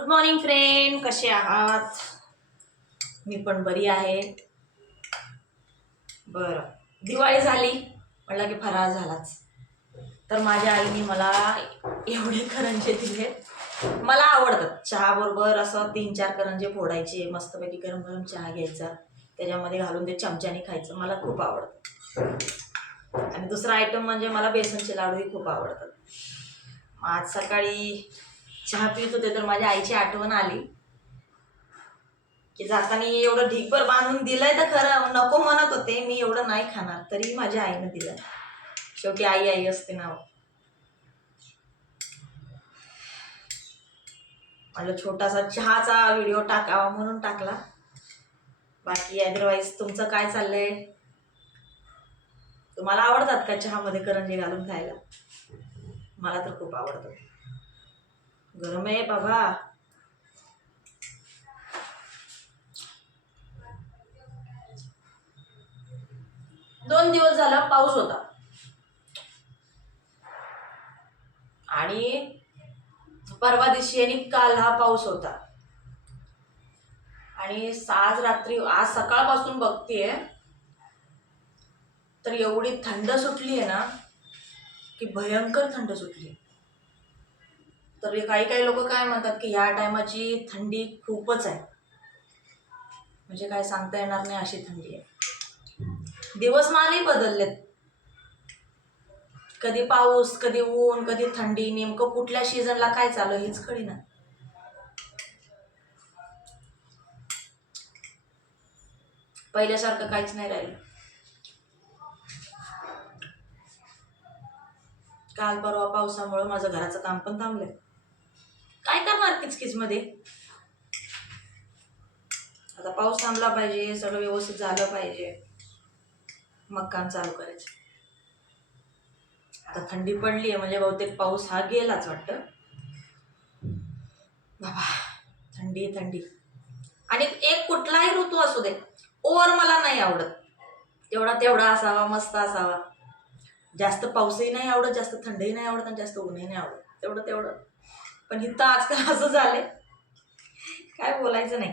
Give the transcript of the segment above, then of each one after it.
Good morning friend कसे आहात? मी पण बरी आहे. बरं. दिवाळी झाली. म्हटलं की फराळ झालाच. तर माझ्या आईने मला एवढे करंजे दिले. मला आवडतात. चहाबरोबर असं तीन चार करंजे फोडायचे. मस्तपैकी गरम गरम चहा घ्यायचा. त्याच्यामध्ये घालून ते चमच्याने खायचं. मला खूप आवडतं. आणि दुसरा आयटम म्हणजे मला बेसनचे लाडूही खूप आवडतात. मग आज सकाळी चहा पित होते तर माझ्या आईची आठवण आली. की जाताना एवढं ढीकभर बांधून दिलंय तर खरं नको म्हणत होते मी एवढं नाही खाणार तरी माझ्या आईनं दिलं शेवटी आई आई असते ना हो. मला छोटासा चहाचा व्हिडिओ टाकावा म्हणून टाकला. बाकी अदरवाईज तुमचं काय चाललंय? तुम्हाला आवडतात का चहामध्ये करंजी घालून खायला? मला तर खूप आवडतं. गरम आहे बाबा. दोन दिवस झाला पाऊस होता. आणि परवा दिवशी आणि काल हा पाऊस होता. आणि आज रात्री आज सकाळपासून बघतीये तर एवढी थंड सुटली आहे ना की भयंकर थंड सुटली तर काही काही लोक काय म्हणतात की ह्या टायमाची थंडी खूपच आहे. म्हणजे काय सांगता येणार नाही अशी थंडी आहे. दिवसमानही बदललेत. कधी पाऊस कधी ऊन कधी थंडी नेमकं कुठल्या सीझनला काय चालू हेच कळी ना. पहिल्यासारखं काहीच नाही राहिलं. काल परवा पावसामुळं माझं घराचं काम पण थांबलंय. काय करणार किचकिच मध्ये आता पाऊस थांबला पाहिजे सगळं व्यवस्थित झालं पाहिजे. मग काम चालू करायचं. आता थंडी पडली आहे म्हणजे बहुतेक पाऊस हा गेलाच वाटतं. बाबा थंडी थंडी. आणि एक कुठलाही ऋतू असू दे ओवर मला नाही आवडत. तेवढा तेवढा असावा मस्त असावा. जास्त पाऊसही नाही आवडत जास्त थंडही नाही आवडत आणि जास्त ऊनही नाही आवडत. तेवढं तेवढं. पण इथं आजकाल असं झालंय. काय बोलायचं नाही.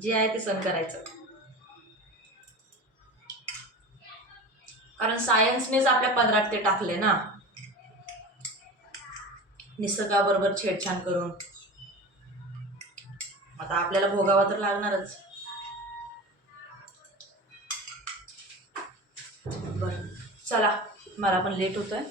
जे आहे ते सण करायचं. कारण सायन्सनेच आपल्या पदरात ते टाकले ना. निसर्गाबरोबर छेडछाड करून. आता आपल्याला भोगावा तर लागणारच. बरं चला मला पण लेट होतोय.